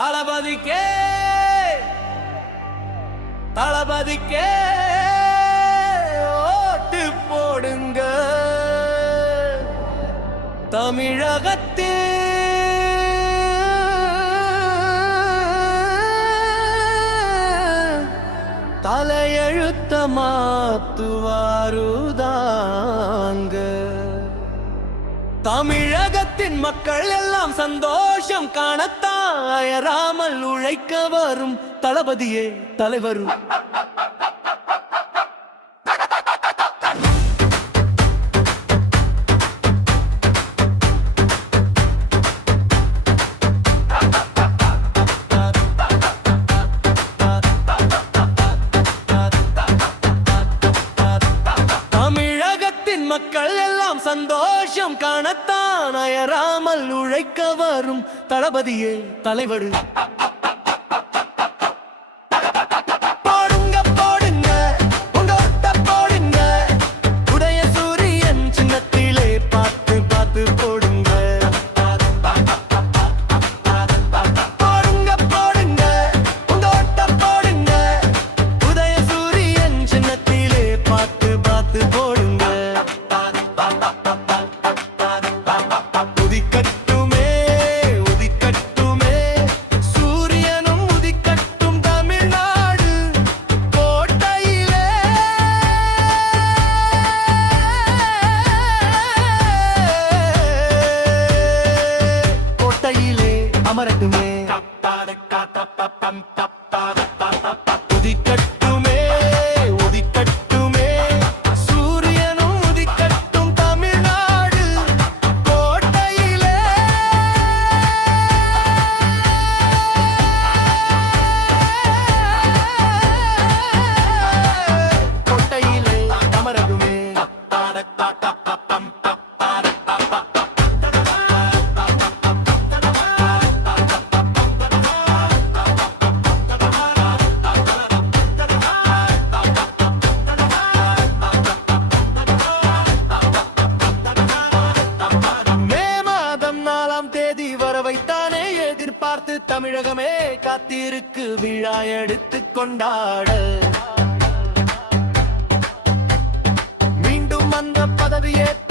தளபதிக்கே தளபதிக்கே ஓட்டு போடுங்க. தமிழகத்தே தலையெழுத்த மாத்துவாருதாங்க. தமிழகத்தின் மக்கள் எல்லாம் சந்தோஷம் காணத்தான் அயராமல் உழைக்க வரும் தளபதியே தலைவரும். தமிழகத்தின் மக்கள் எல்லாம் சந்தோஷம் காணத்தான் அயராமல் உழைக்க வரும் தளபதியே தலைவர். போடுங்க போடுங்க உங்க ஓட்ட போடுங்க. உதய சூரியன் சின்னத்திலே பார்த்து பார்த்து போடுங்க. போடுங்க போடுங்க உங்க ஓட்ட போடுங்க. உதய சூரியன் சின்னத்திலே பார்த்து பார்த்து போடுங்க. உதிக்கட்டுமே உதிக்கட்டுமே சூரியனும் உதிக்கட்டும் தமிழ்நாடு கோட்டையிலே. கோட்டையிலே அமரட்டுமே. உதிக்கட்டுமே உதிக்கட்டுமே சூரியனும் உதிக்கட்டும் தமிழ்நாடு கோட்டையிலே. கோட்டையிலே அமரட்டுமே. மே மாதம் 4ஆம் தேதி வரவைத்தானே எதிர்பார்த்து தமிழகமே காத்திருக்கு விழா எடுத்து கொண்டாட. மீண்டும் அந்த பதவியேற்ப